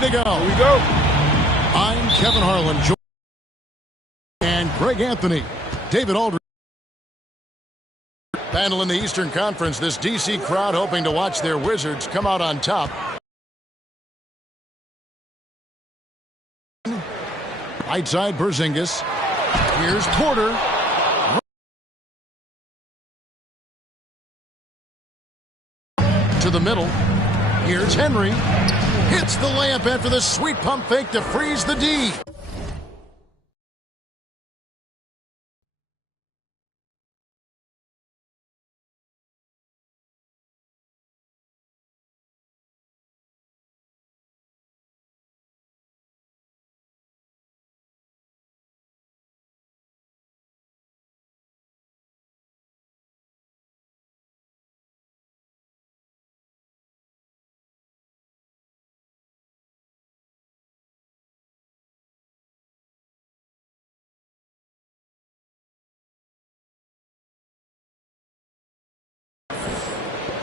ready to go. Here we go. I'm Kevin Harlan. And Greg Anthony. David Aldridge. Battle in the Eastern Conference. This D.C. crowd hoping to watch their Wizards come out on top. Right side, Porzingis. Here's Porter. To the middle. Here's Henry. Hits the layup after the sweet pump fake to freeze the D.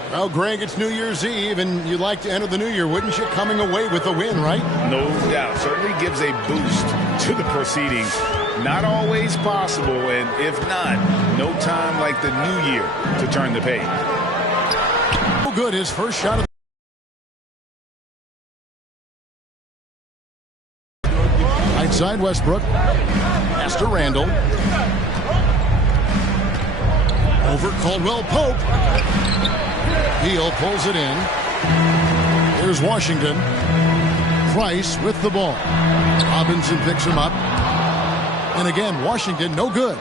Well, Greg, it's New Year's Eve, and you'd like to enter the new year, wouldn't you? Coming away with a win, right? No doubt. Certainly gives a boost to the proceedings. Not always possible, and if not, no time like the new year to turn the page. Oh, good. His first shot of the right side, Westbrook. Pass to Randall. Over Caldwell Pope. Beal pulls it in. Here's Washington. Price with the ball. Robinson picks him up. And again, Washington, no good.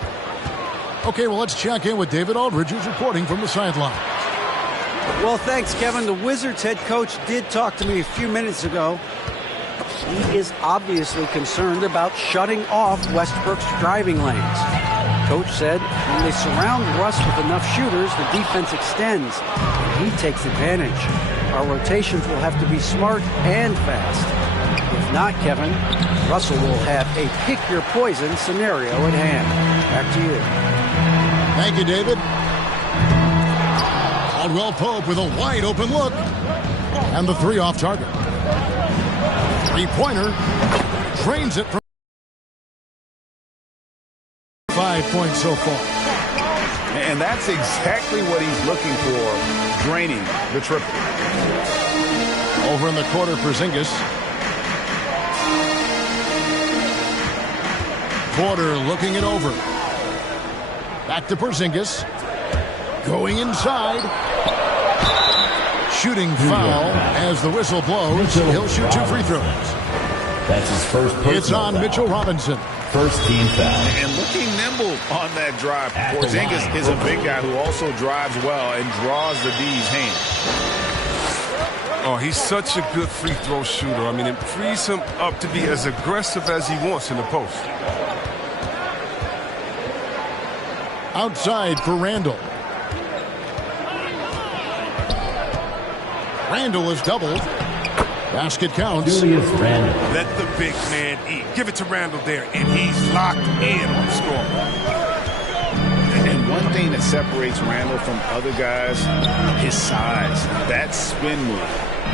Okay, well, let's check in with David Aldridge, who's reporting from the sideline. Well, thanks, Kevin. The Wizards head coach did talk to me a few minutes ago. He is obviously concerned about shutting off Westbrook's driving lanes. Coach said when they surround Russ with enough shooters, the defense extends, and he takes advantage. Our rotations will have to be smart and fast. If not, Kevin, Russell will have a pick-your-poison scenario at hand. Back to you. Thank you, David. Caldwell Pope with a wide-open look. And the three off target. Three-pointer. Drains it from 5 points so far. And that's exactly what he's looking for, draining the triple. Over in the corner, Porzingis. Porter looking it over. Back to Porzingis. Going inside. Shooting foul as the whistle blows. He'll shoot 2 free throws. That's his first personal It's on foul. Mitchell Robinson. First team foul. And looking nimble on that drive. Porzingis is a big guy who also drives well and draws the D's hand. Oh, he's such a good free throw shooter. I mean, it frees him up to be as aggressive as he wants in the post. Outside for Randall. Randall is doubled. Basket counts. Julius Randle. Let the big man eat. Give it to Randall there, and he's locked in on the score. And one thing that separates Randall from other guys, his size. That spin move.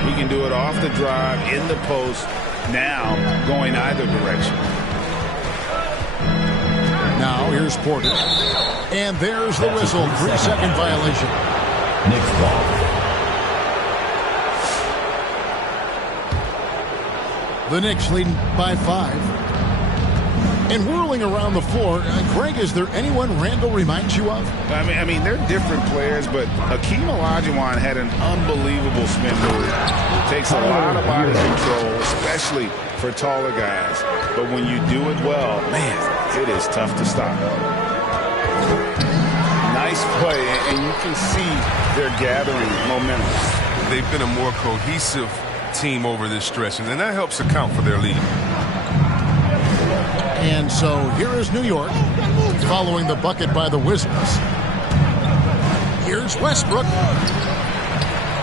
He can do it off the drive, in the post, now going either direction. Now here's Porter. And there's the whistle. 3-second violation. Knicks ball. The Knicks leading by 5. And whirling around the floor, Greg, is there anyone Randall reminds you of? I mean, they're different players, but Hakeem Olajuwon had an unbelievable spin move. It takes a lot of body control, especially for taller guys. But when you do it well, man, it is tough to stop. Nice play, and you can see they're gathering momentum. They've been a more cohesive team over this stretch, and that helps account for their lead. And so here is New York following the bucket by the Wizards. Here's Westbrook.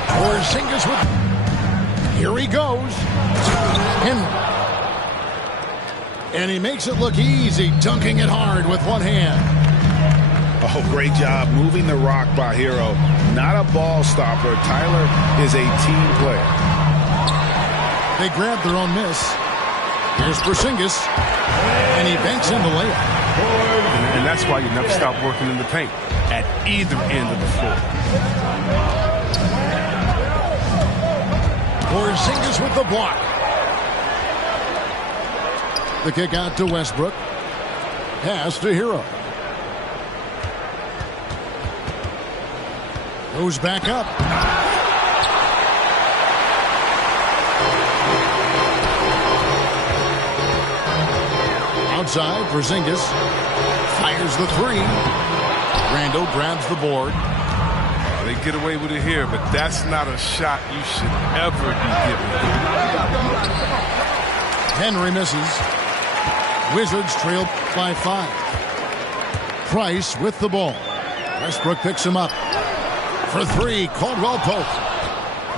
Porzingis with. Here he goes. And he makes it look easy, dunking it hard with one hand. Oh, great job moving the rock by Hero. Not a ball stopper. Tyler is a team player. They grab their own miss. Here's Porzingis, and he banks in the layup. And that's why you never stop working in the paint at either end of the floor. Porzingis with the block. The kick out to Westbrook. Pass to Hero. Goes back up. Outside, Porzingis fires the three. Randall grabs the board. They get away with it here, but that's not a shot you should ever be giving. Henry misses. Wizards trail by 5. Price with the ball. Westbrook picks him up. For 3, Caldwell Pope.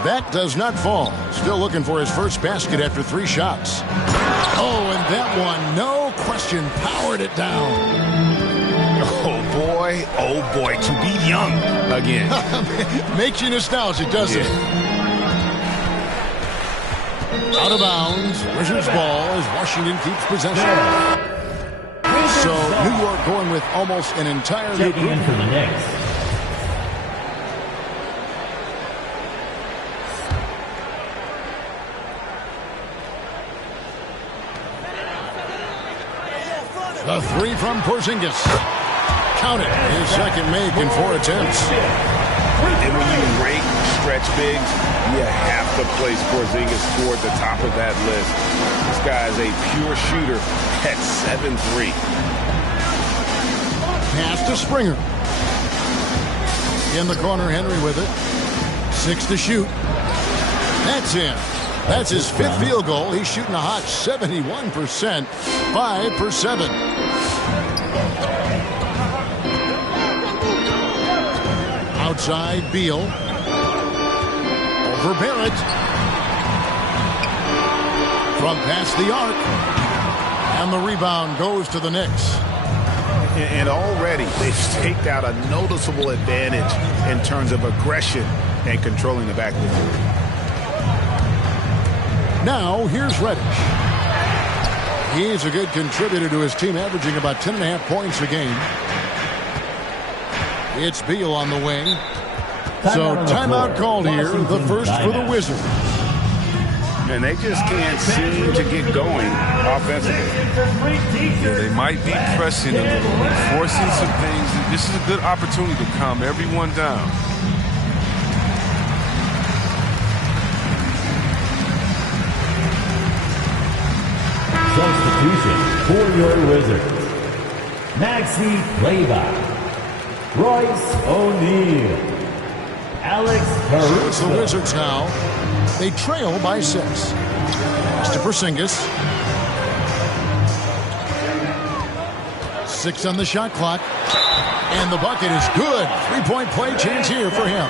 That does not fall. Still looking for his first basket after 3 shots. Oh, and that one, no question, powered it down. Oh boy, to be young again. Makes you nostalgic, doesn't it? Out of bounds, Wizards ball as Washington keeps possession. So New York going with almost an entire new Checking in for the Knicks. The 3 from Porzingis. Count it. His second make in 4 attempts. And when you rate stretch bigs, you have to place Porzingis toward the top of that list. This guy is a pure shooter at 7'3". Pass to Springer. In the corner, Henry with it. 6 to shoot. That's in. That's his 5th field goal. He's shooting a hot 71%. 5 for 7. Outside, Beal. Over Barrett. From past the arc. And the rebound goes to the Knicks. And already they've staked out a noticeable advantage in terms of aggression and controlling the backcourt. Now, here's Reddish. He's a good contributor to his team, averaging about 10.5 points a game. It's Beal on the wing. So timeout called here, the first for the Wizards. And they just can't seem to get going offensively. Yeah, they might be pressing a little bit, forcing some things. This is a good opportunity to calm everyone down. Substitution for your Wizards. Maxi Playback. Royce O'Neal. Alex Caruso. So it's the Wizards now. They trail by 6. Pass to Porzingis. 6 on the shot clock. And the bucket is good. 3-point play chance here for him.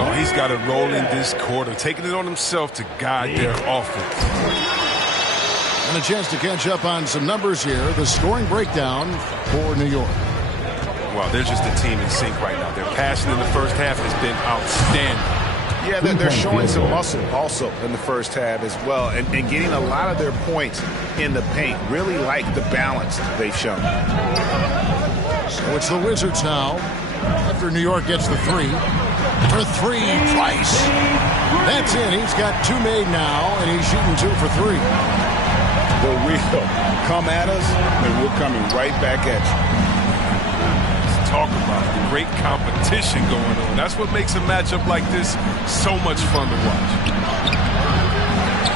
Oh, he's got it rolling this quarter, taking it on himself to guide their offense. And a chance to catch up on some numbers here. The scoring breakdown for New York. Wow, they're just a team in sync right now. Their passing in the first half has been outstanding. Yeah, they're showing some muscle also in the first half as well, and getting a lot of their points in the paint. Really like the balance they've shown. So it's the Wizards now. After New York gets the 3. For 3, Price. That's in. He's got 2 made now, and he's shooting 2 for 3. But we'll come at us, and we're coming right back at you. Talk about great competition going on. That's what makes a matchup like this so much fun to watch.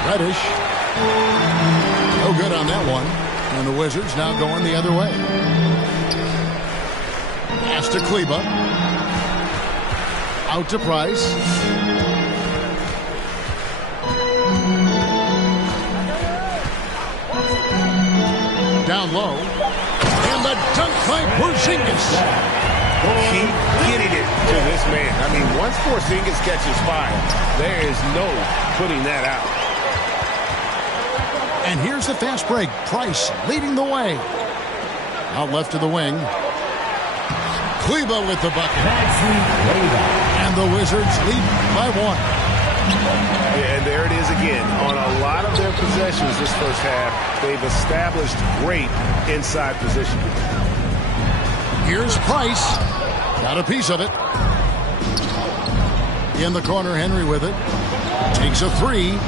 Reddish. No good on that one. And the Wizards now going the other way. Pass to Kleba. Out to Price. Down low. And the dunk by Porzingis. Keep getting it to this man. I mean, once Porzingis catches fire, there is no putting that out. And here's the fast break. Price leading the way. Out left to the wing. Kleba with the bucket. And the Wizards lead by 1. And there it is again. possessions this first half. They've established great inside position. Here's Price. Got a piece of it. In the corner, Henry with it. Takes a three.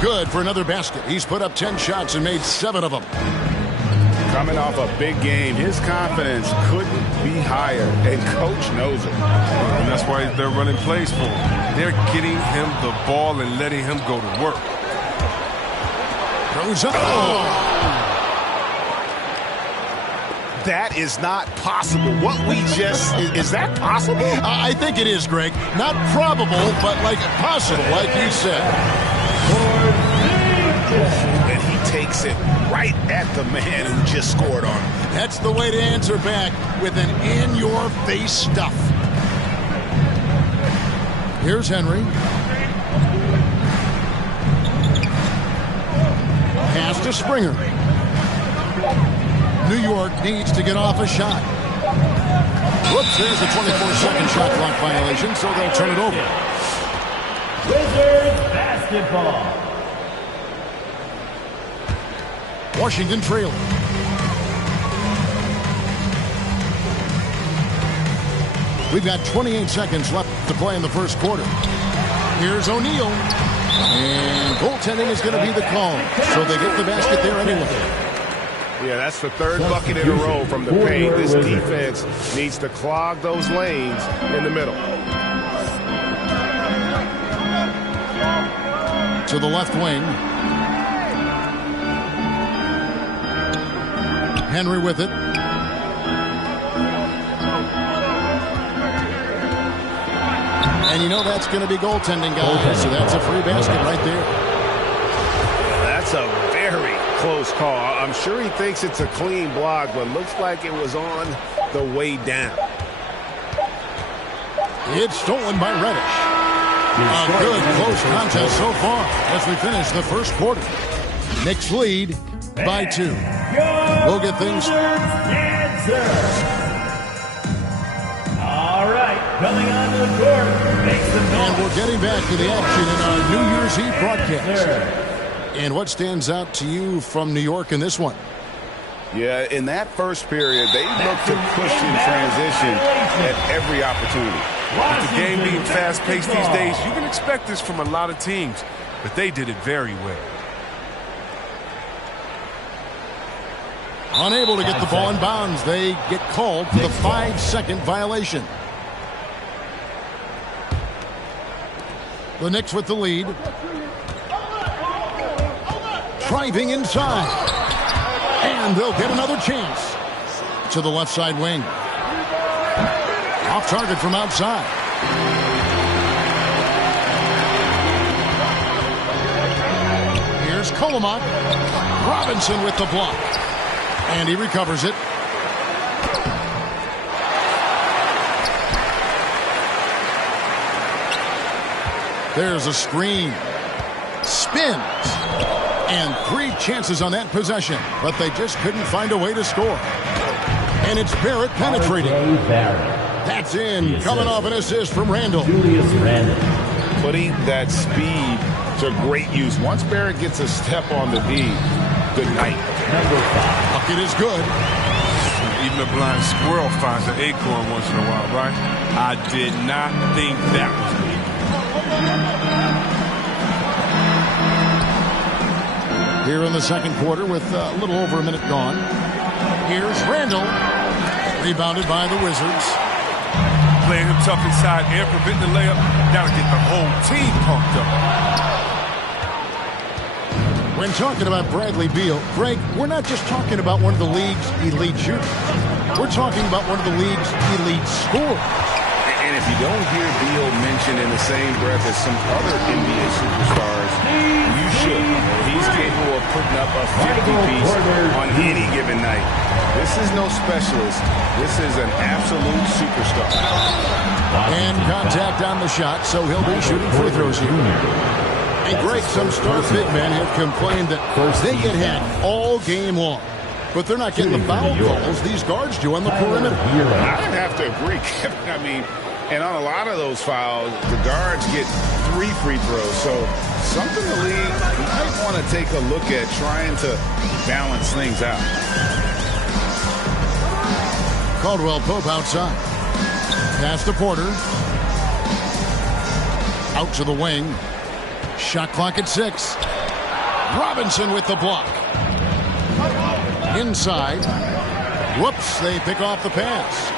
Good for another basket. He's put up 10 shots and made 7 of them. Coming off a big game, his confidence couldn't be higher, and Coach knows it. And that's why they're running plays for him. They're getting him the ball and letting him go to work. Goes up. That is not possible. What we just... Is that possible? I think it is, Greg. Not probable, but like possible, like you said. And he takes it right at the man who just scored on him. That's the way to answer back, with an in-your-face stuff. Here's Henry. Pass to Springer. New York needs to get off a shot. Whoops, there's a 24-second shot clock violation, so they'll turn it over. Wizards basketball. Washington trailing. We've got 28 seconds left to play in the first quarter. Here's O'Neal. And goaltending is going to be the call. So they get the basket there anyway. Yeah, that's the third bucket in a row from the paint. This defense needs to clog those lanes in the middle. To the left wing. Henry with it. And you know that's going to be goaltending, guys. So that's a free basket right there. Yeah, that's a very close call. I'm sure he thinks it's a clean block, but looks like it was on the way down. It's stolen by Reddish. A good close contest so far as we finish the first quarter. Knicks lead by 2. We'll get things. All right, coming onto the court, make some noise. And we're getting back to the action in our New Year's Eve broadcast. And what stands out to you from New York in this one? Yeah, in that first period, they looked to push in transition at every opportunity. With the game being fast-paced these days, you can expect this from a lot of teams, but they did it very well. Unable to get the ball in bounds. They get called for the 5-second violation. The Knicks with the lead. Driving inside. And they'll get another chance. To the left side wing. Off target from outside. Here's Kolomak. Robinson with the block. And he recovers it. There's a screen. Spins. And 3 chances on that possession. But they just couldn't find a way to score. And it's Barrett penetrating. That's in. Coming off an assist from Randall. Julius Randall. Putting that speed to great use. Once Barrett gets a step on the D, good night. Number 5. Bucket is good. Even a blind squirrel finds an acorn once in a while, right? I did not think that was me. Here in the second quarter with a little over a minute gone. Here's Randall. Rebounded by the Wizards. Playing him tough inside and preventing the layup. That'll get the whole team pumped up. When talking about Bradley Beal, Greg, we're not just talking about one of the league's elite shooters. We're talking about one of the league's elite scorers. And if you don't hear Beal mentioned in the same breath as some other NBA superstars, you should. He's capable of putting up a 50-piece on any given night. This is no specialist. This is an absolute superstar. And contact on the shot, so he'll be shooting free throws here. And Greg, some star big men have complained that they get hacked all game long. But they're not getting the foul calls these guards do on the perimeter. I'd have to agree, Kevin. I mean, and on a lot of those fouls, the guards get 3 free throws, so something the league might want to take a look at, trying to balance things out. Caldwell Pope outside. Pass to Porter. Out to the wing. Shot clock at 6. Robinson with the block. Inside. Whoops, they pick off the pass.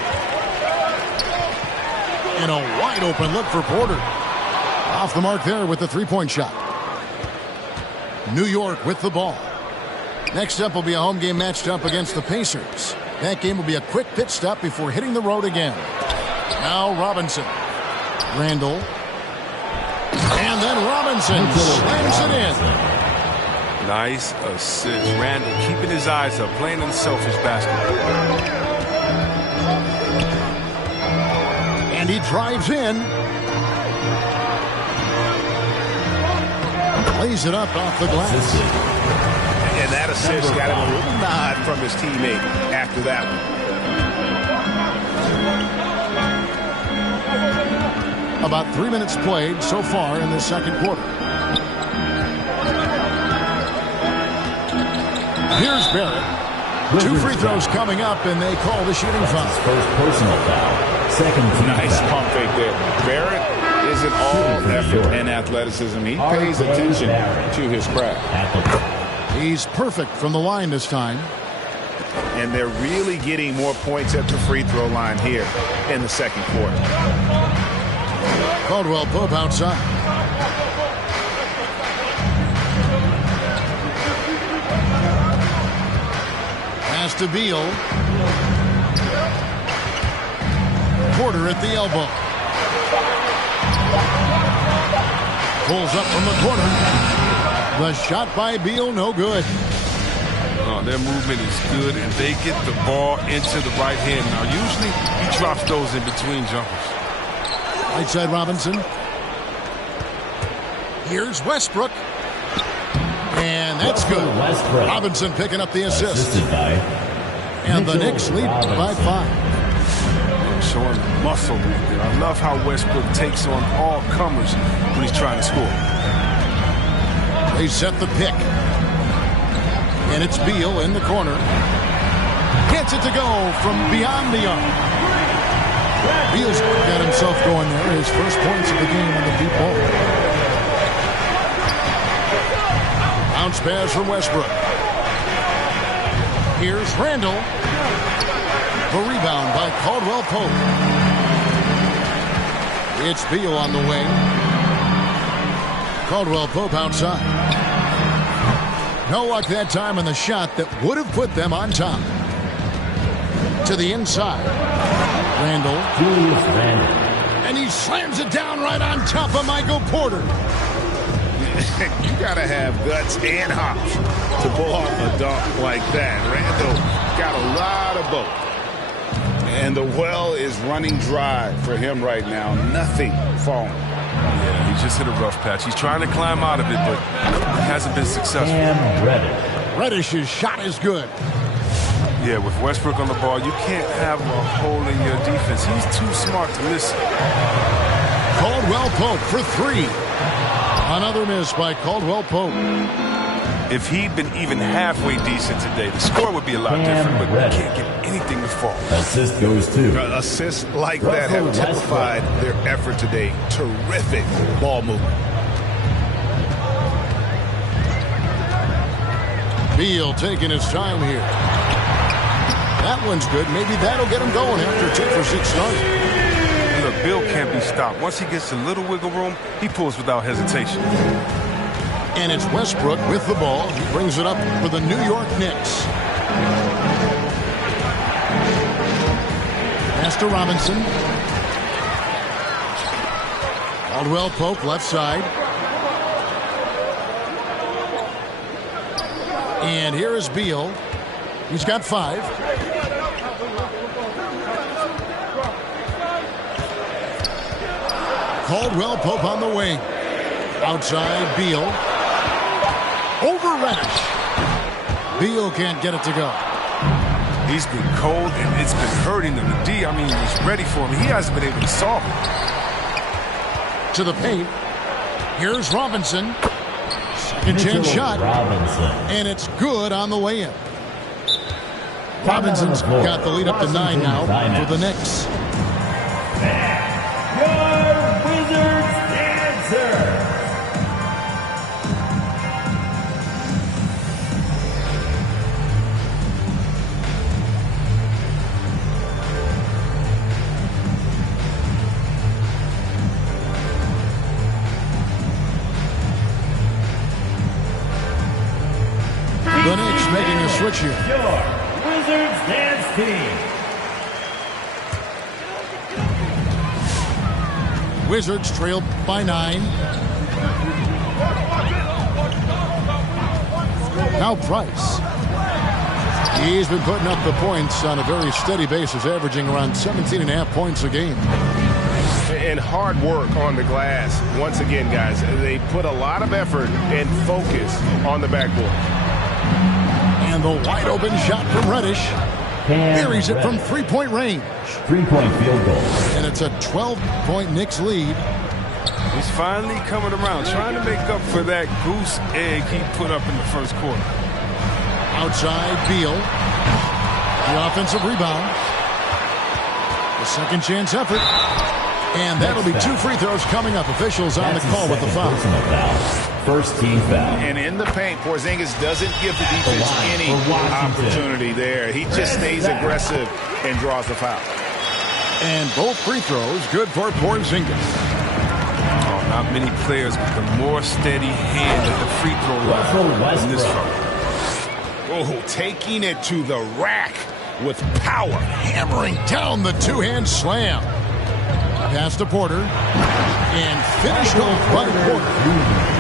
And a wide open look for Porter. Off the mark there with the three-point shot. New York with the ball. Next up will be a home game matched up against the Pacers. That game will be a quick pit stop before hitting the road again. Now Robinson. Randall. And then Robinson slams it in. Nice assist. Randall keeping his eyes up, playing unselfish basketball. And he drives in. Lays it up off the glass. And that assist got him a little nod from his teammate after that one. About 3 minutes played so far in the second quarter. Here's Barrett. 2 free throws coming up, and they call the shooting foul. First personal foul. Second team Nice foul. pump fake there. Barrett isn't all effort and athleticism. He pays attention to his craft. He's perfect from the line this time. And they're really getting more points at the free throw line here in the second quarter. Caldwell Pope outside. Pass to Beal. Porter at the elbow. Pulls up from the corner. The shot by Beal, no good. Oh, their movement is good, and they get the ball into the right hand. Now, usually he drops those in between jumpers. Right side Robinson. Here's Westbrook. And that's good. Robinson picking up the assist. And the Knicks lead by 5. Showing muscle right there. I love how Westbrook takes on all comers when he's trying to score. They set the pick. And it's Beal in the corner. Gets it to go from beyond the arc. Beal's got himself going there. His first points of the game on the deep ball. Bounce pass from Westbrook. Here's Randall. The rebound by Caldwell Pope. It's Beal on the wing. Caldwell Pope outside. No luck that time on the shot that would have put them on top. To the inside. Randall. Julius Randall. And he slams it down right on top of Michael Porter. You got to have guts and hops to pull off a dunk like that. Randall got a lot of both. And the well is running dry for him right now. Nothing falling. Yeah, he just hit a rough patch. He's trying to climb out of it, but he hasn't been successful. And Reddish. Reddish's shot is good. Yeah, with Westbrook on the ball, you can't have a hole in your defense. He's too smart to miss it. Caldwell Pope for 3. Another miss by Caldwell Pope. If he'd been even halfway decent today, the score would be a lot different, but we can't get anything to fall. Assist goes to. Assists like that have typified their effort today. Terrific ball movement. Beal taking his time here. That one's good. Maybe that'll get him going after 2 for 6 start. Look, Bill can't be stopped. Once he gets a little wiggle room, he pulls without hesitation. And it's Westbrook with the ball. He brings it up for the New York Knicks. Pass to Robinson. Caldwell Pope left side. And here is Beal. He's got 5. Caldwell Pope on the wing. Outside Beal. Over Reddish. Beal can't get it to go. He's been cold, and it's been hurting him. The D, I mean, he's ready for him. He hasn't been able to solve it. To the paint. Here's Robinson. Second chance shot. Robinson. And it's good on the way in. Robinson's got the lead up to 9 now for the Knicks. Your Wizards answer. The Knicks making a switch here. Your Wizards dance team. Wizards trail by 9. Now Price. He's been putting up the points on a very steady basis, averaging around 17.5 points a game. And hard work on the glass. Once again, guys, they put a lot of effort and focus on the backboard. And the wide open shot from Reddish. Buries it from three-point range. 3-point field goal. And it's a 12-point Knicks lead. He's finally coming around, trying to make up for that goose egg he put up in the first quarter. Outside, Beal. The offensive rebound. The second chance effort. And that'll be 2 free throws coming up. Officials on the call with the foul. First team foul. And in the paint, Porzingis doesn't give the defense any opportunity there. He just stays aggressive and draws the foul. And both free throws good for Porzingis. Oh, not many players with a more steady hand at the free throw line than this fella. Oh, taking it to the rack with power. Hammering down the two-hand slam. Pass to Porter. And finished off by Porter.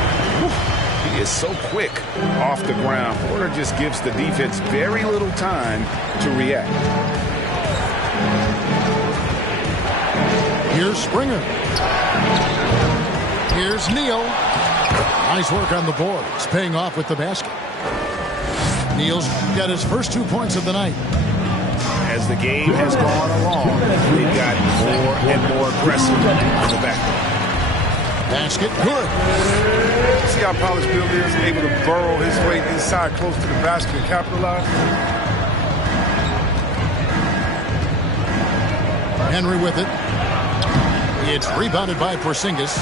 He is so quick off the ground. Porter just gives the defense very little time to react. Here's Springer. Here's Neal. Nice work on the board. It's paying off with the basket. Neal's got his first 2 points of the night. As the game has gone along, they've gotten more and more aggressive on the back. Basket good. See how polished Bill is, able to burrow his way inside close to the basket and capitalize? Henry with it. It's rebounded by Porzingis.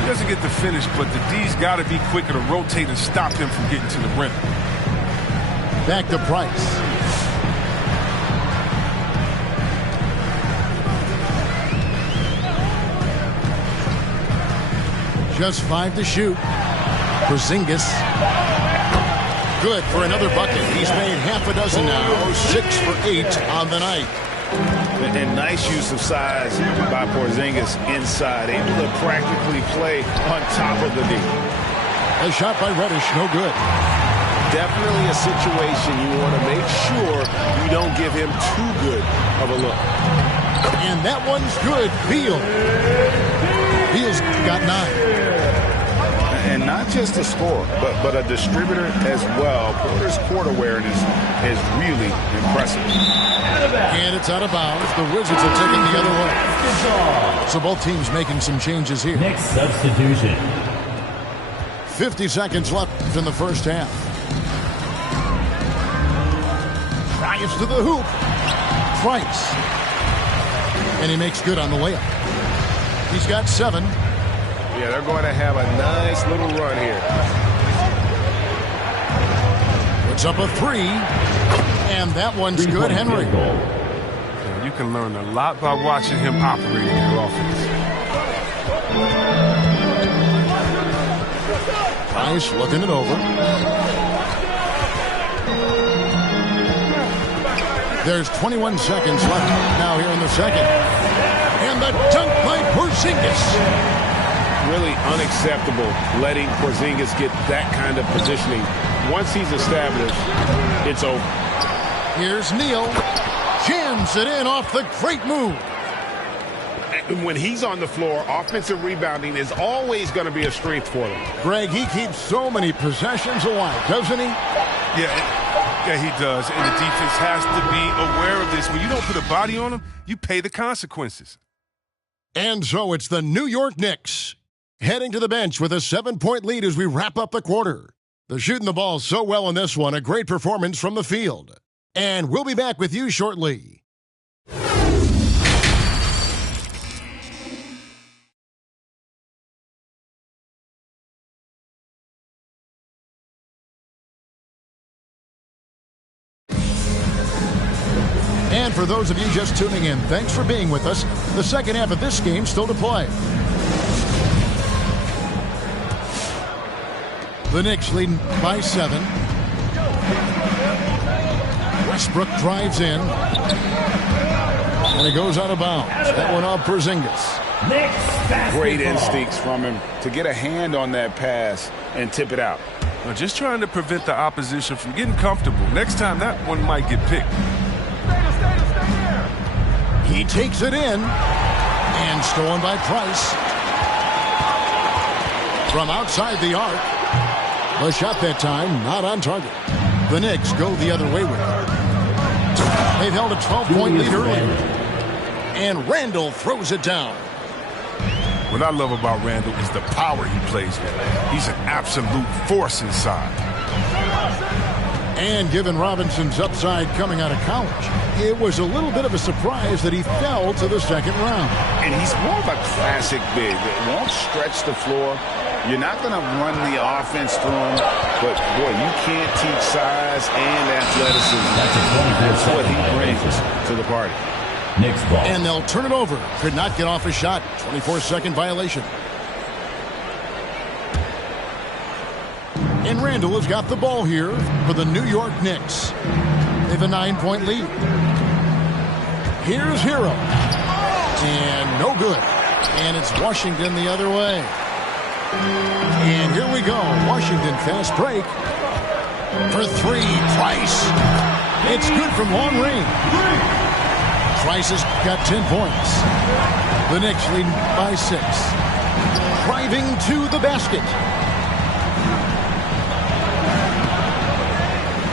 He doesn't get the finish, but the D's got to be quicker to rotate and stop him from getting to the rim. Back to Price. Just 5 to shoot. Porzingis. Good for another bucket. He's made half a dozen now. 6 for 8 on the night. And nice use of size by Porzingis inside. Able to practically play on top of the D. A shot by Reddish, no good. Definitely a situation you want to make sure you don't give him too good of a look. And that one's good. Beal. Beal's got 9. And not just a scorer, but a distributor as well. Porter's court awareness is really impressive. And it's out of bounds. The Wizards are taking the other way. So both teams making some changes here. Next substitution. 50 seconds left in the first half. Drives to the hoop. Price. And he makes good on the layup. He's got 7. Yeah, they're going to have a nice little run here. Puts up a 3. And that one's good, Henry. Yeah, you can learn a lot by watching him operate in your offense. Price looking it over. There's 21 seconds left now here in the second. And the dunk by Porzingis. Really unacceptable letting Porzingis get that kind of positioning. Once he's established, it's over. Here's Neal. Jams it in off the great move. And when he's on the floor, offensive rebounding is always going to be a strength for them. Greg, he keeps so many possessions alive, doesn't he? Yeah, he does. And the defense has to be aware of this. When you don't put a body on him, you pay the consequences. And so it's the New York Knicks heading to the bench with a 7-point lead as we wrap up the quarter. They're shooting the ball so well in this one, a great performance from the field. And we'll be back with you shortly. And for those of you just tuning in, thanks for being with us. The second half of this game still to play. The Knicks leading by 7. Westbrook drives in. And it goes out of bounds. That one off Porzingis. Great instincts from him to get a hand on that pass and tip it out. Well, just trying to prevent the opposition from getting comfortable. Next time, that one might get picked. He takes it in. And stolen by Price. From outside the arc. The shot that time, not on target. The Knicks go the other way with it. They've held a 12-point lead earlier. And Randall throws it down. What I love about Randall is the power he plays with. He's an absolute force inside. And given Robinson's upside coming out of college, it was a little bit of a surprise that he fell to the second round. And he's more of a classic big that won't stretch the floor. You're not going to run the offense through him, but, boy, you can't teach size and athleticism. That's what he brings to the party. Knicks ball. And they'll turn it over. Could not get off a shot. 24-second violation. And Randall has got the ball here for the New York Knicks. They have a 9-point lead. Here's Hero. And no good. And it's Washington the other way. And here we go. Washington fast break. For 3, Price. It's good from long range. Price has got 10 points. The Knicks leading by 6. Driving to the basket.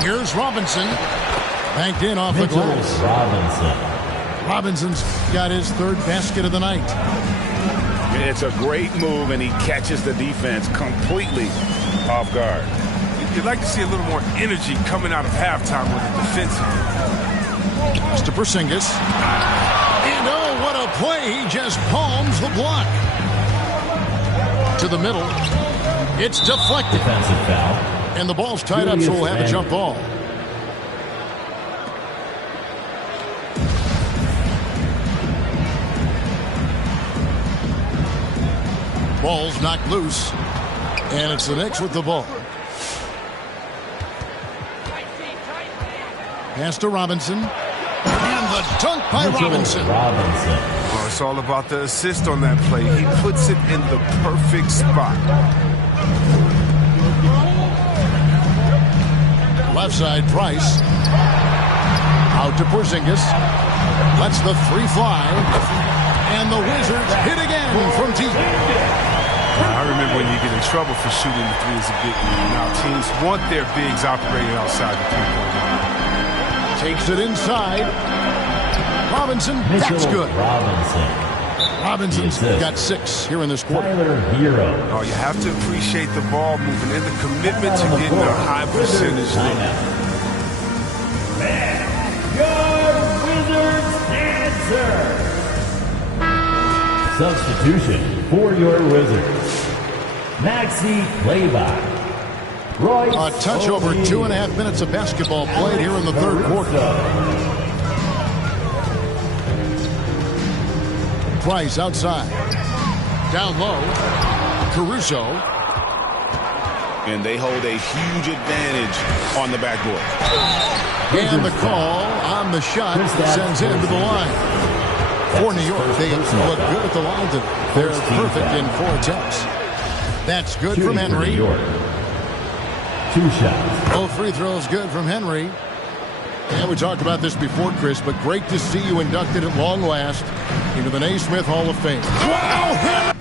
Here's Robinson. Banked in off the glass. Robinson's got his 3rd basket of the night. It's a great move, and he catches the defense completely off guard. You'd like to see a little more energy coming out of halftime with the defensive. Pass to Porzingis. And oh, what a play. He just palms the block. To the middle. It's deflected. Defensive foul. And the ball's tied up, so we'll have a jump ball. Ball's knocked loose. And it's the Knicks with the ball. Pass to Robinson. And the dunk by Robinson. Well, it's all about the assist on that play. He puts it in the perfect spot. Left side, Price. Out to Porzingis. Lets the 3 fly. And the Wizards hit again from deep. I remember when you get in trouble for shooting the 3 as a big man. Now teams want their bigs operating outside the 3-point line. Takes it inside. Robinson, that's good. Robinson's got 6 here in this quarter. Oh, you have to appreciate the ball moving and the commitment to getting a high percentage look. Wizards answer. Substitution for your Wizards. Maxi Playback. A touch over 2.5 minutes of basketball played here in the 3rd quarter. Price outside. Down low. Caruso. And they hold a huge advantage on the backboard. And the call on the shot sends it into the line. For New York, they look good at the line today. They're perfect in 4 attempts. That's good from Henry. 2 shots. Both free throws good from Henry. And we talked about this before, Chris, but great to see you inducted at long last into the Naismith Hall of Fame. Wow!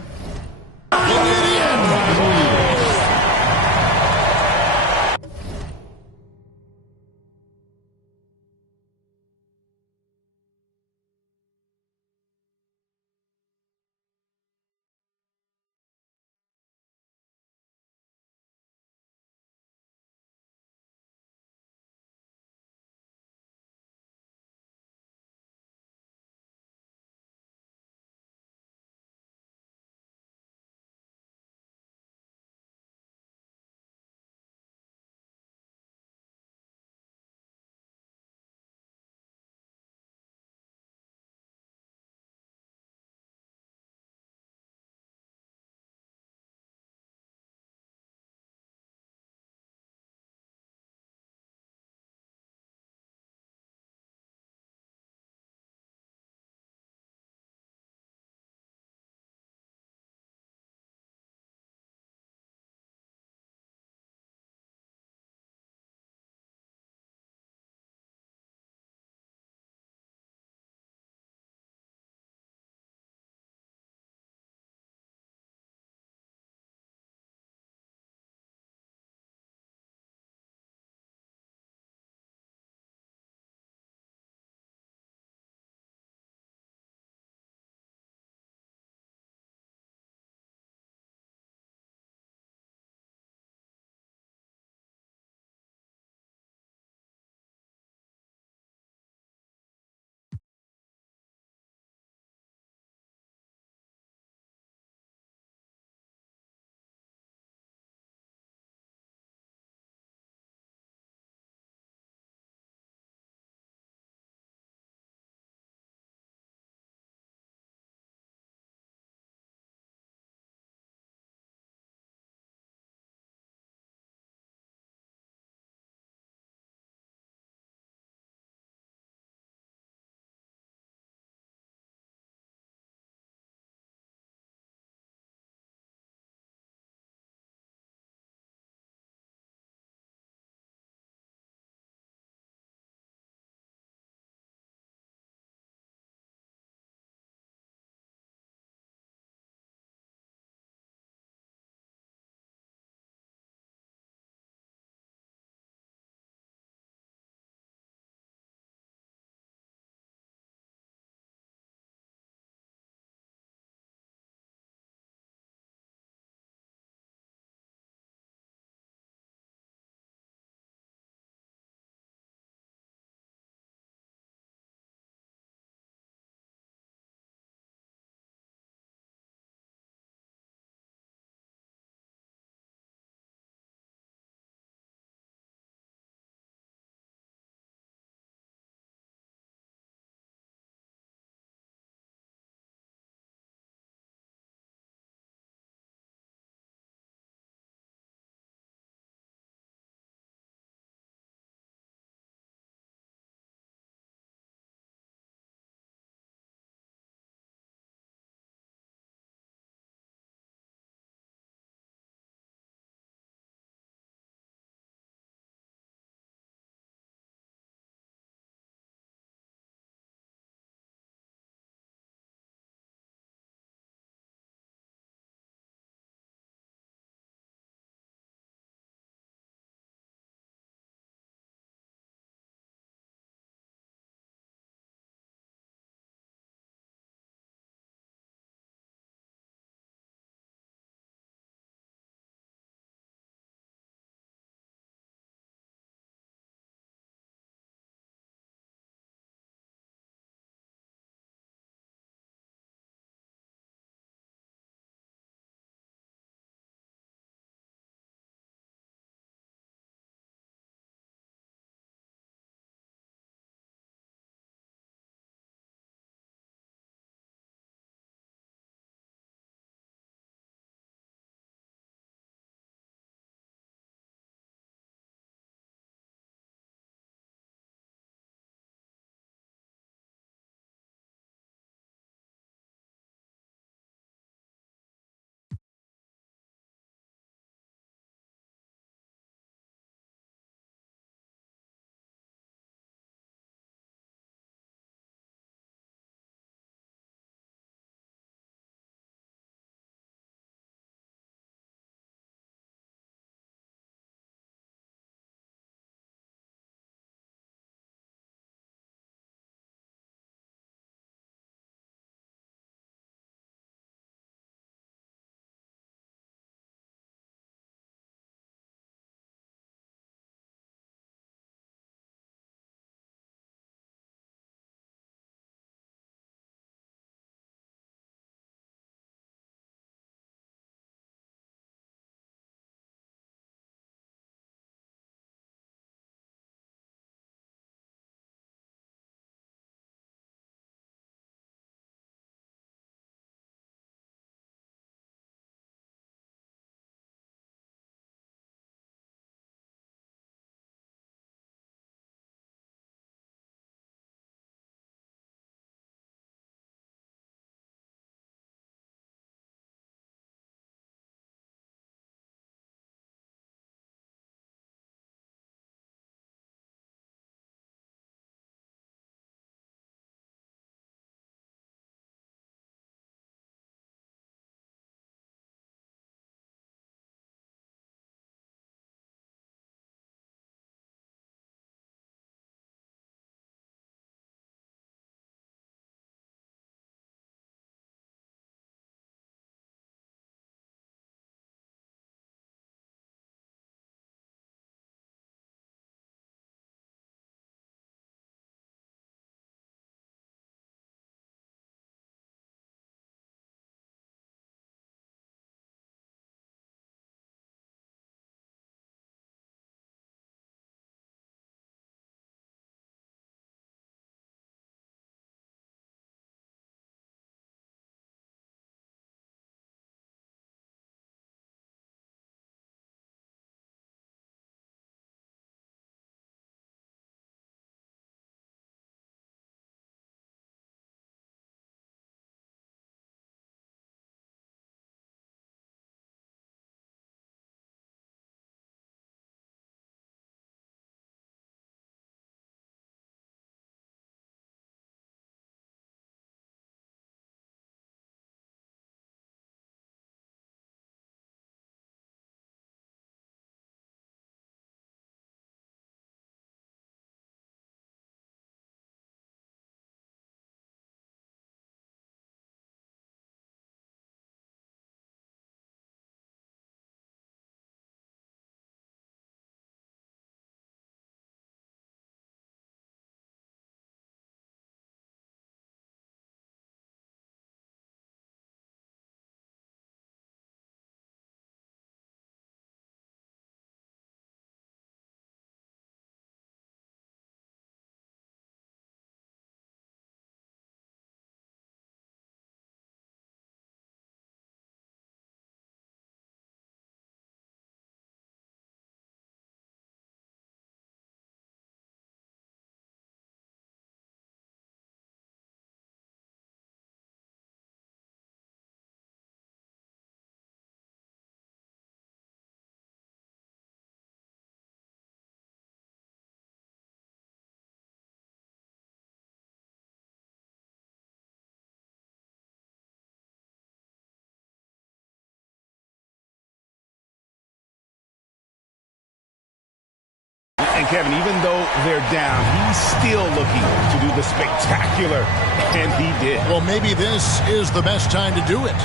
And Kevin, even though they're down, he's still looking to do the spectacular, and he did. Well, maybe this is the best time to do it.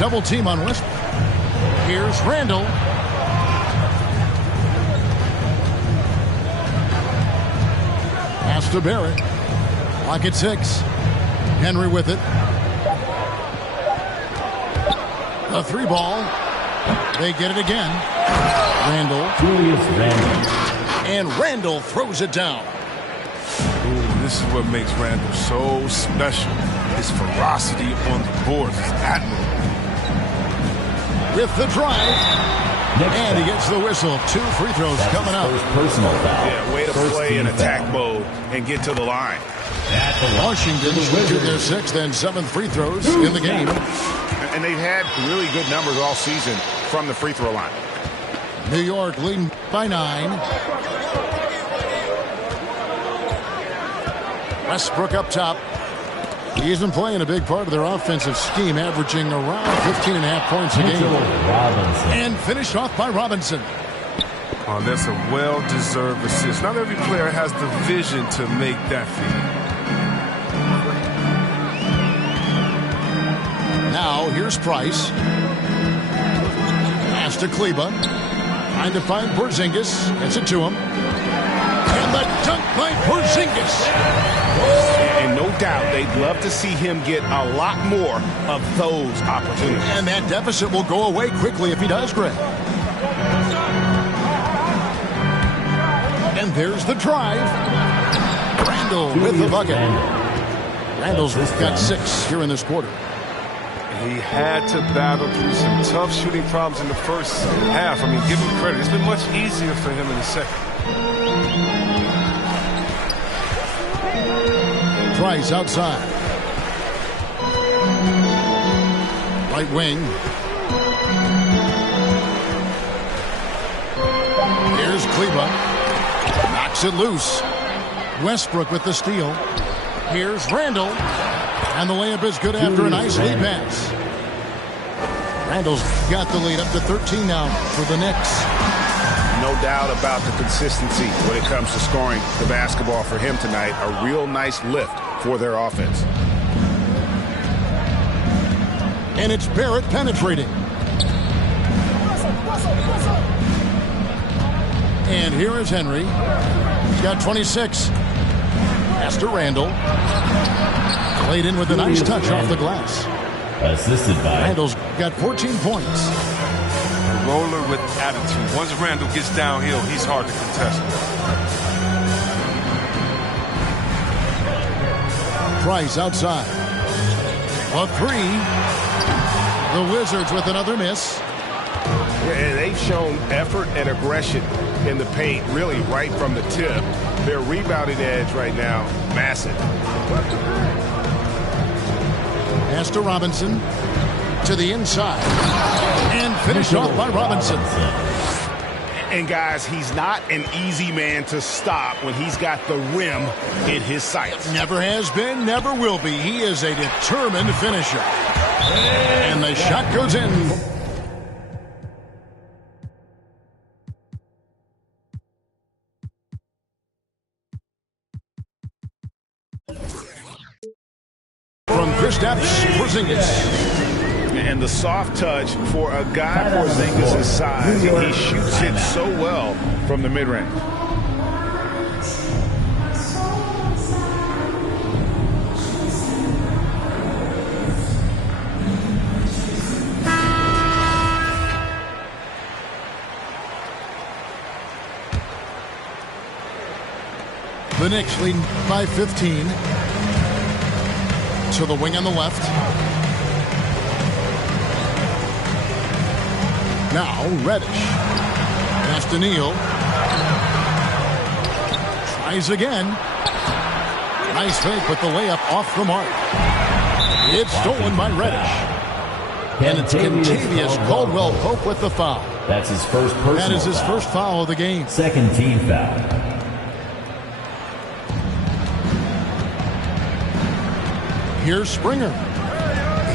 Double team on Westbrook. Here's Randall. Pass to Barrett. Clock at 6. Henry with it. The 3 ball. They get it again. Randall. Julius Randall. And Randall throws it down. Ooh, this is what makes Randall so special. His ferocity on the boards is admirable. With the drive. And he gets the whistle. 2 free throws coming up. First personal foul. Yeah, way to play in attack mode and get to the line. Washington to their 6th and 7th free throws in the game. And they've had really good numbers all season from the free throw line. New York leading by 9. Westbrook up top. He's been playing a big part of their offensive scheme, averaging around 15.5 points a game. And finished off by Robinson. Oh, that's a well-deserved assist. Not every player has the vision to make that feed. Now, here's Price. Pass to Kleba. Trying to find Porzingis. Gets it to him. And the dunk by Porzingis. And no doubt they'd love to see him get a lot more of those opportunities. And that deficit will go away quickly if he does, Greg. And there's the drive. Randall with the bucket. Randall's got 6 here in this quarter. He had to battle through some tough shooting problems in the first half. I mean, give him credit. It's been much easier for him in the second. Price outside. Right wing. Here's Kleba. Knocks it loose. Westbrook with the steal. Here's Randall. And the layup is good after a nice lead pass. Randall's got the lead up to 13 now for the Knicks. No doubt about the consistency when it comes to scoring the basketball for him tonight. A real nice lift for their offense. And it's Barrett penetrating. And here is Henry. He's got 26. Pass to Randall. Played in with a nice touch off the glass. Assisted by Randall's got 14 points. A roller with attitude. Once Randall gets downhill, he's hard to contest. Price outside. A 3. The Wizards with another miss. And they've shown effort and aggression in the paint, really right from the tip. Their rebounding edge right now, massive. Pass to Robinson. To the inside. And finished off by Robinson. And guys, he's not an easy man to stop when he's got the rim in his sights. Never has been, never will be. He is a determined finisher. And the shot goes in. From Kristaps Porzingis. And the soft touch for a guy Porzingis' size. He shoots it so well from the mid-range. The Knicks leading by 15. To the wing on the left. Now Reddish. Pass to Neal. Tries again. Nice fake, but the layup off the mark. It's stolen by Reddish. And it's Kentavious Caldwell-Pope with the foul. That's his first personal That is his foul. first foul of the game. Second team foul. Here's Springer.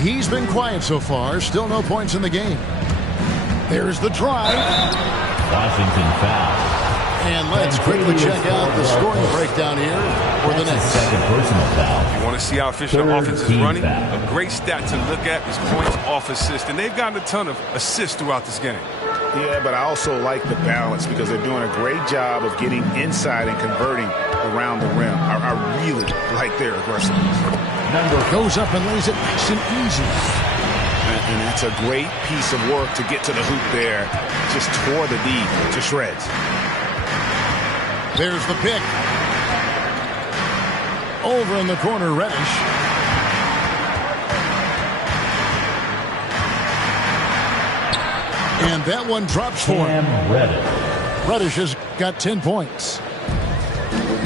He's been quiet so far. Still no points in the game. There's the drive. Washington foul. And let's quickly check out the scoring breakdown here for the next. Second personal foul. You want to see how efficient the offense is Team running? foul. A great stat to look at is points off assist, and they've gotten a ton of assists throughout this game. Yeah, but I also like the balance because they're doing a great job of getting inside and converting around the rim. I really like their aggressiveness. Number goes up and lays it nice and easy. And that's a great piece of work to get to the hoop there. Just tore the D to shreds. There's the pick. Over in the corner, Reddish. And that one drops for him. Reddish has got 10 points.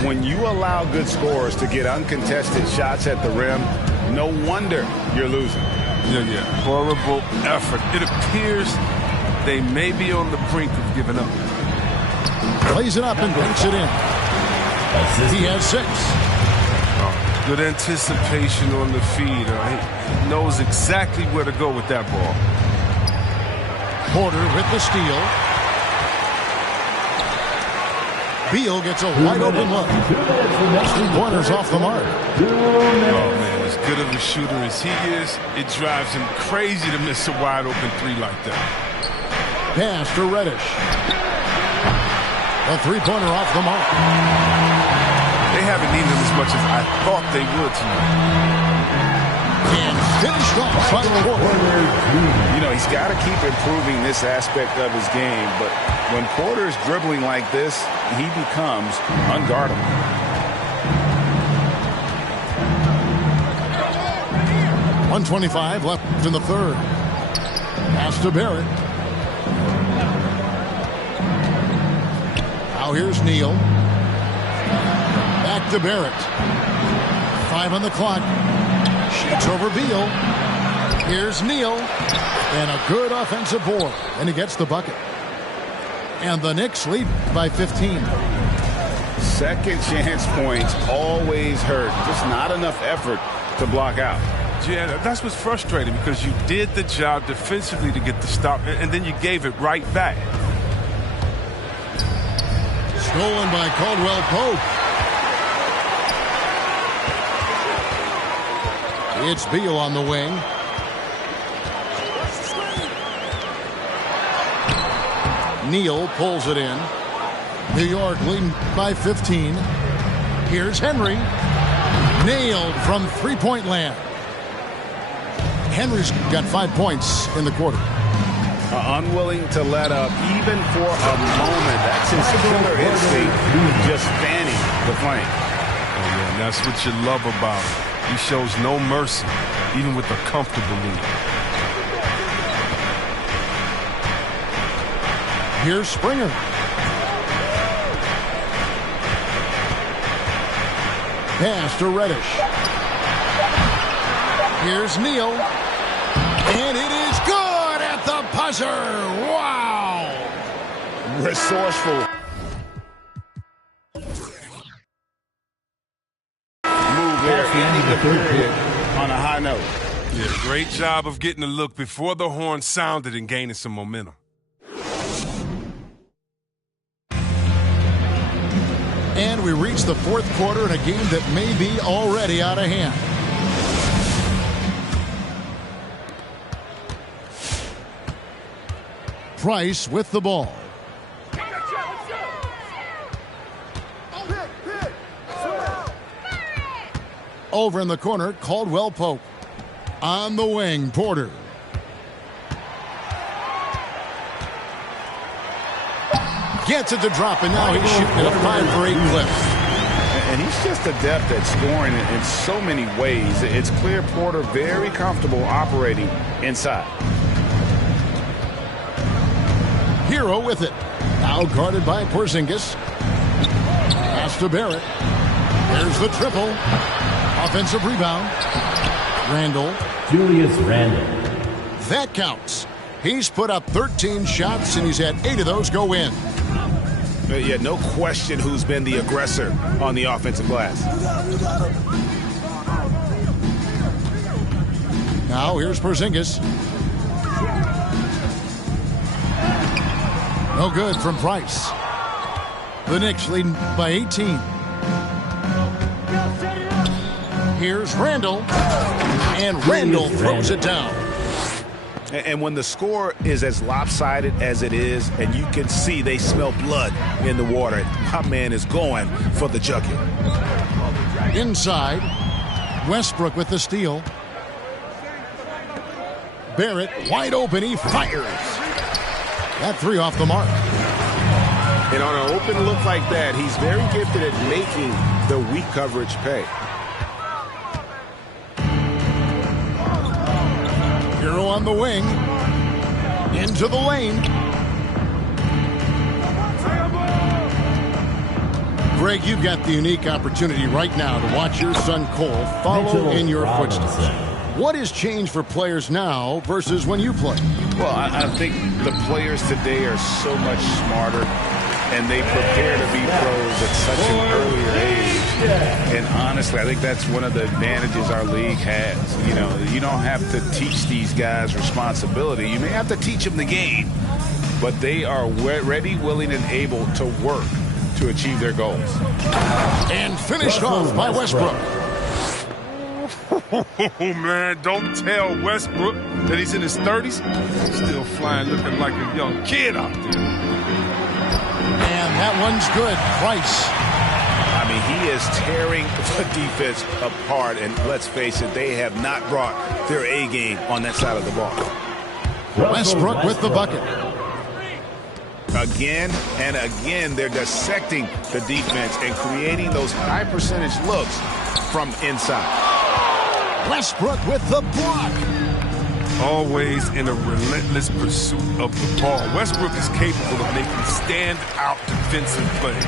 When you allow good scorers to get uncontested shots at the rim, no wonder you're losing. Yeah. Horrible effort. It appears they may be on the brink of giving up. Plays it up and banks it in. He has 6. Good anticipation on the feed. He knows exactly where to go with that ball. Porter with the steal. Beal gets a wide open look. 3-pointers off the mark. Oh, man, as good of a shooter as he is, it drives him crazy to miss a wide open 3 like that. Pass to Reddish. A 3-pointer off the mark. They haven't needed him as much as I thought they would tonight. And finished off by Porter. You know, he's got to keep improving this aspect of his game, but when Porter's dribbling like this, he becomes unguardable. .125 left in the third. Pass to Barrett. Now here's Neal. Back to Barrett. 5 on the clock. Shoots over Beal. Here's Neal. And a good offensive board. And he gets the bucket. And the Knicks lead by 15. Second chance points always hurt. Just not enough effort to block out. Yeah, that's what's frustrating because you did the job defensively to get the stop, and then you gave it right back. Stolen by Caldwell Pope. It's Beal on the wing. Neal pulls it in. New York leading by 15. Here's Henry. Nailed from three-point land. Henry's got 5 points in the quarter. Unwilling to let up even for a moment. That's his killer instinct, just fanning the flame. Oh, yeah, and that's what you love about him. He shows no mercy, even with a comfortable lead. Here's Springer. Pass to Reddish. Here's Neal. And it is good at the buzzer. Wow. Resourceful. Move there, ending the period on a high note. Yeah, great job of getting a look before the horn sounded and gaining some momentum. And we reach the fourth quarter in a game that may be already out of hand. Price with the ball. Over in the corner, Caldwell Pope. On the wing, Porter. Gets it to drop, and now he's shooting at a 5-for-8 clip. And he's just adept at scoring in so many ways. It's clear Porter very comfortable operating inside. Hero with it. Now guarded by Porzingis. Pass to Barrett. There's the triple. Offensive rebound. Randall. Julius Randle. That counts. He's put up 13 shots, and he's had 8 of those go in. Yeah, no question who's been the aggressor on the offensive glass. Now here's Porzingis. No good from Price. The Knicks leading by 18. Here's Randall. And Randall throws it down. And when the score is as lopsided as it is, and you can see they smell blood in the water, my man is going for the jucket. Inside, Westbrook with the steal. Barrett wide open, he fires. That three off the mark. And on an open look like that, he's very gifted at making the weak coverage pay. Hero on the wing. Into the lane. Greg, you've got the unique opportunity right now to watch your son Cole follow in your footsteps. What has changed for players now versus when you played? Well, I think the players today are so much smarter, and they prepare to be pros at such an earlier age. And honestly, I think that's one of the advantages our league has. You know, you don't have to teach these guys responsibility. You may have to teach them the game, but they are ready, willing, and able to work to achieve their goals. And finished off by Westbrook. Oh, man, don't tell Westbrook that he's in his 30s. Still flying, looking like a young kid out there. And that one's good. Price. I mean, he is tearing the defense apart, and let's face it, they have not brought their A game on that side of the ball. Westbrook with the bucket. Again and again, they're dissecting the defense and creating those high percentage looks from inside. Westbrook with the block. Always in a relentless pursuit of the ball. Westbrook is capable of making stand-out defensive plays.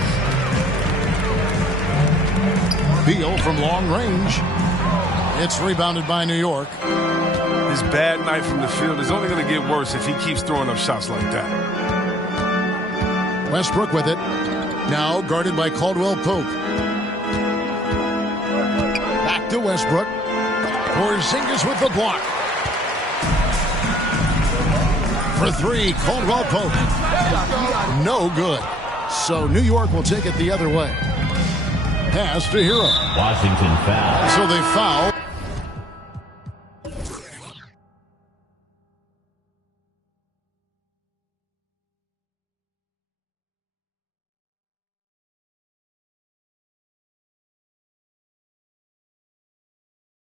Beal from long range. It's rebounded by New York. His bad night from the field is only going to get worse if he keeps throwing up shots like that. Westbrook with it. Now guarded by Caldwell Pope. Back to Westbrook. Porzingis with the block. For three, Caldwell Pope. No good. So New York will take it the other way. Pass to Hero. Washington foul. So they foul.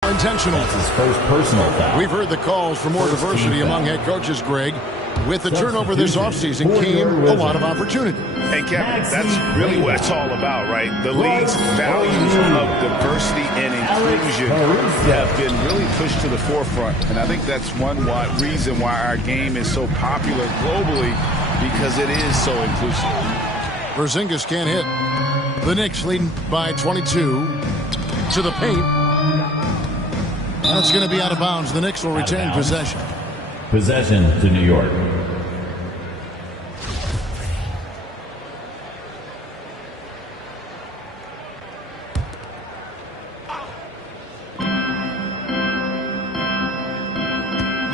Intentional. That's his first personal foul. We've heard the calls for more diversity among head coaches, Greg. With the turnover this offseason came a lot of opportunity. And Kevin, that's really what it's all about, right? The league's values of diversity and inclusion have been really pushed to the forefront. And I think that's one reason why our game is so popular globally, because it is so inclusive. Porzingis can't hit. The Knicks leading by 22 to the paint. That's going to be out of bounds. The Knicks will retain possession. Possession to New York.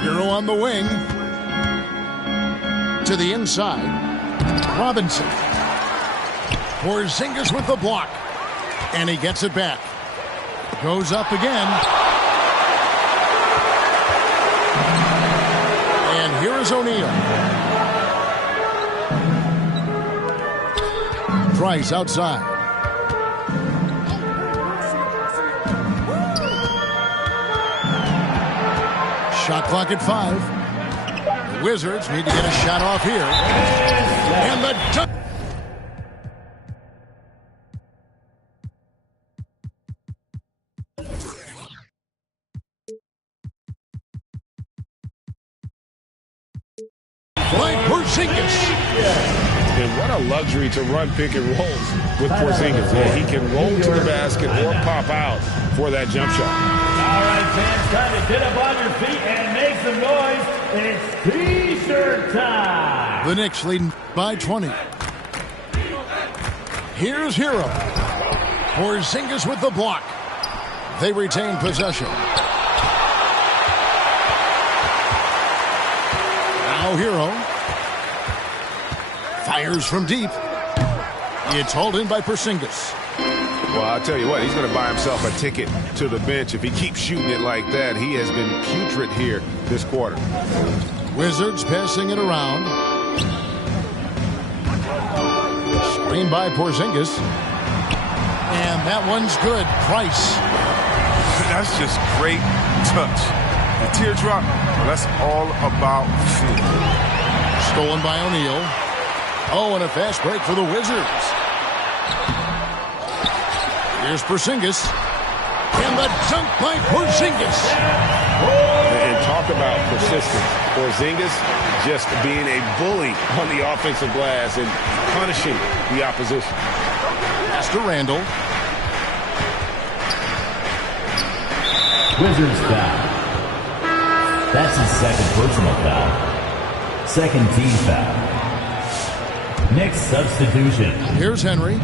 Hero on the wing. To the inside. Robinson. Porzingis with the block. And he gets it back. Goes up again. And here is O'Neal. Price outside. Shot clock at 5. The Wizards need to get a shot off here. And the dunk. By Porzingis. And what a luxury to run pick and rolls with Porzingis. Yeah, he can roll to the basket or pop out for that jump shot. All right, fans, time to get up on your feet and make some noise. It's T-shirt time. The Knicks leading by 20. Here's Hero. Porzingis with the block. They retain possession. Now Hero. Fires from deep. It's hauled in by Porzingis. Well, I'll tell you what, he's going to buy himself a ticket to the bench. If he keeps shooting it like that, he has been putrid here this quarter. Wizards passing it around. Screen by Porzingis. And that one's good. Price. That's just great touch. The teardrop, well, that's all about feel. Stolen by O'Neal. Oh, and a fast break for the Wizards. Here's Porzingis. And the dunk by Porzingis. And talk about persistence. Porzingis just being a bully on the offensive glass and punishing the opposition. Pass to Randall. Wizards foul. That's his second personal foul. Second team foul. Next substitution. Here's Henry.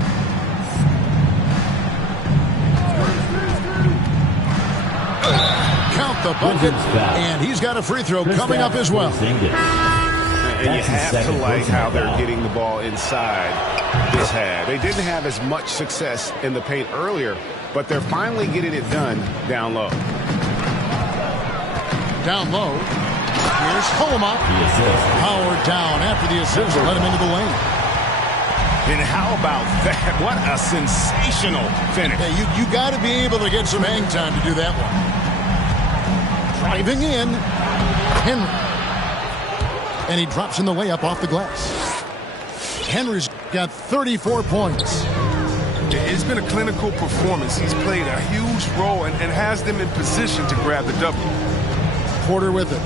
Count the bucket. And he's got a free throw coming up as well. And you have to like how they're getting the ball inside this half. They didn't have as much success in the paint earlier, but they're finally getting it done down low. Down low. Here's Holma. Powered down after the assist. Let him into the lane. And how about that? What a sensational finish. Hey, you got to be able to get some hang time to do that one. Driving in. Henry. And he drops in the layup off the glass. Henry's got 34 points. It's been a clinical performance. He's played a huge role and has them in position to grab the W. Porter with it.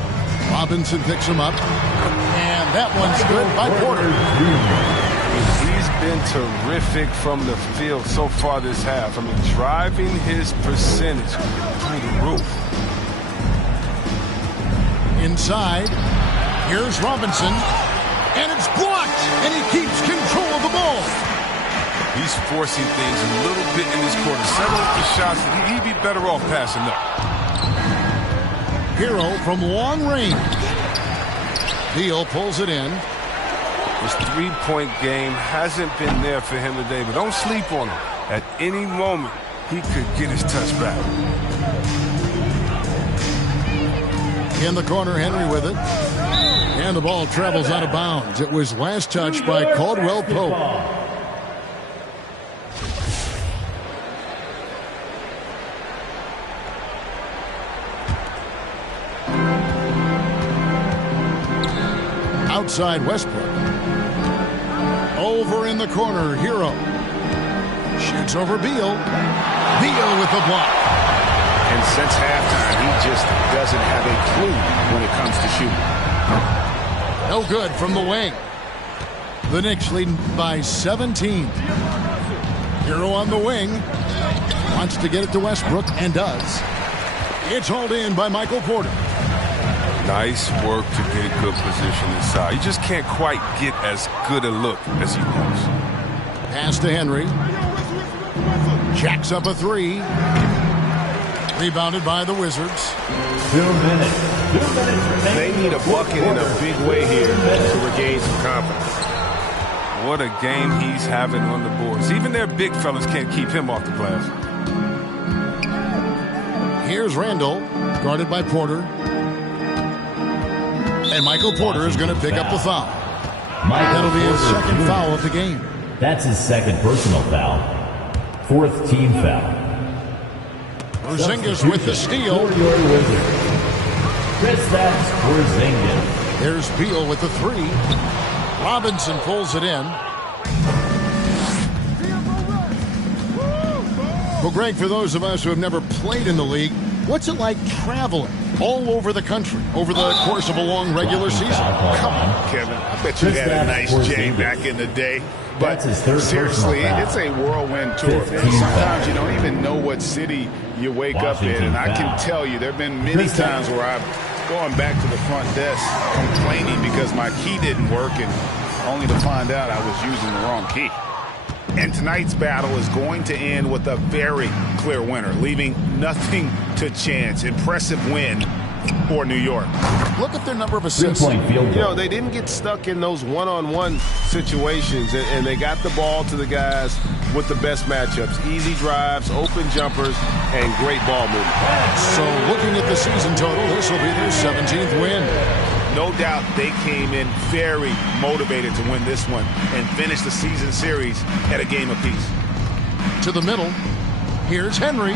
Robinson picks him up. And that one's good by Porter. He's been terrific from the field so far this half. I mean, driving his percentage through the roof. Inside. Here's Robinson. And it's blocked. And he keeps control of the ball. He's forcing things a little bit in this quarter. Several of the shots that he'd be better off passing up. Hero from long range. Beal pulls it in. His three-point game hasn't been there for him today, but don't sleep on him. At any moment, he could get his touch back. In the corner, Henry with it. And the ball travels out of bounds. It was last touched by Caldwell Pope. Outside Westbrook. Over in the corner, Hero. Shoots over Beal. Beal with the block. And since halftime, he just doesn't have a clue when it comes to shooting. No good from the wing. The Knicks leading by 17. Hero on the wing. Wants to get it to Westbrook and does. It's hauled in by Michael Porter. Nice work to get a good position inside. He just can't quite get as good a look as he wants. Pass to Henry. Jacks up a three. Rebounded by the Wizards. 2 minutes. 2 minutes remaining. They need a bucket in a big way here to regain some confidence. What a game he's having on the boards. Even their big fellas can't keep him off the glass. Here's Randall, guarded by Porter. And Michael Porter is going to pick up the foul. That'll be his second foul of the game. That's his second personal foul. Fourth team foul. Porzingis with the steal. For your Wizards. Kristaps Porzingis. There's Beal with the three. Robinson pulls it in. Well, Greg, for those of us who have never played in the league, what's it like traveling all over the country over the course of a long regular season? Come on, Kevin. I bet you had a nice J back in the day. But seriously, it's a whirlwind tour, man. Sometimes you don't even know what city you wake up in. And I can tell you there have been many times where I've gone back to the front desk complaining because my key didn't work, and only to find out I was using the wrong key. And tonight's battle is going to end with a very clear winner, leaving nothing to chance. Impressive win or New York. Look at their number of assists. They didn't get stuck in those one-on-one situations, and they got the ball to the guys with the best matchups. Easy drives, open jumpers, and great ball movement. So looking at the season total, this will be their 17th win. No doubt they came in very motivated to win this one and finish the season series at a game apiece. To the middle. Here's Henry.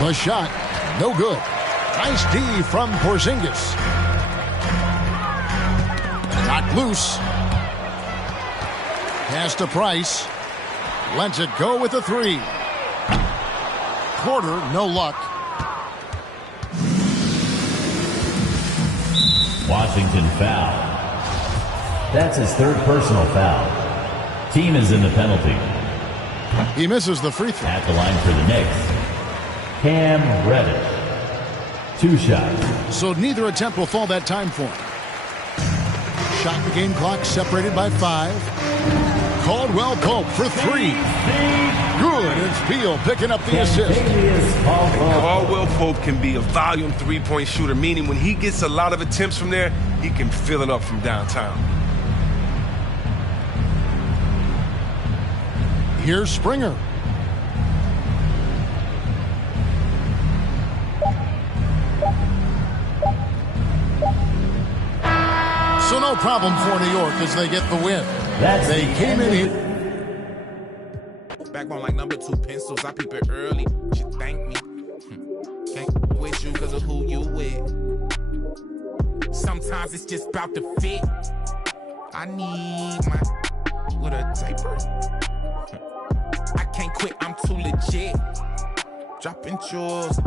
The shot, no good. Nice D from Porzingis. Knocked loose. Pass to Price. Lets it go with a three. Porter, no luck. Washington foul. That's his third personal foul. Team is in the penalty. He misses the free throw. At the line for the Knicks, Cam Reddish. 2 shots. So neither attempt will fall that time for him. Shot the game clock separated by 5. Caldwell Pope for 3. Good. It's Beal picking up the assist. Caldwell Pope can be a volume three-point shooter, meaning when he gets a lot of attempts from there, he can fill it up from downtown. Here's Springer. So no problem for New York as they get the win. They came in here. Backbone like number 2 pencils. I peep it early. She thank me. Can't with you because of who you with. Sometimes it's just about to fit. I need my with a taper. I can't quit. I'm too legit. Dropping chores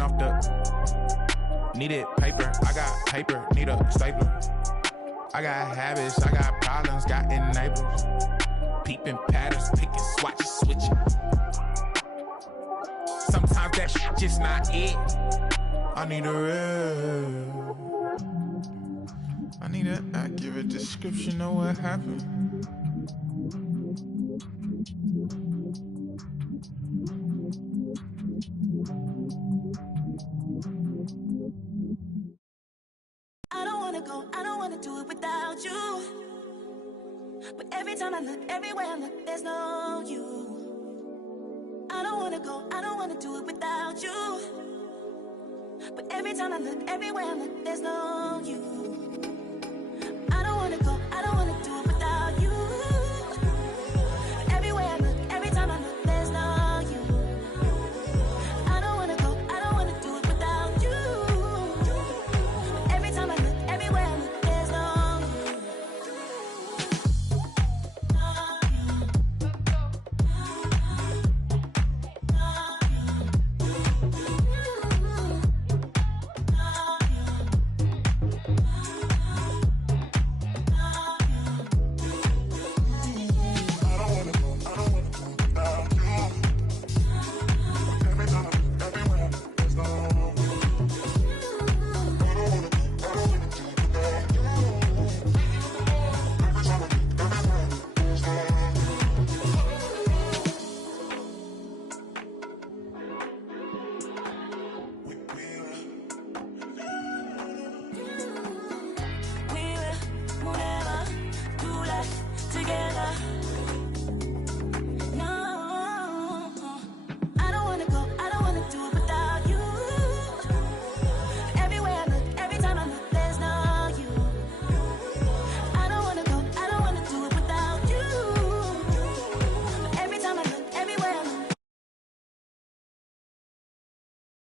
off the needed paper. I got paper. Need a stapler. I got habits, I got problems, got enablers. Peeping patterns, picking swatches, switching. Sometimes that shit just not it. I need a real. I need an accurate description of what happened. I don't wanna do it without you. But every time I look, everywhere I look, there's no you. I don't wanna go, I don't wanna do it without you. But every time I look, everywhere I look, there's no you.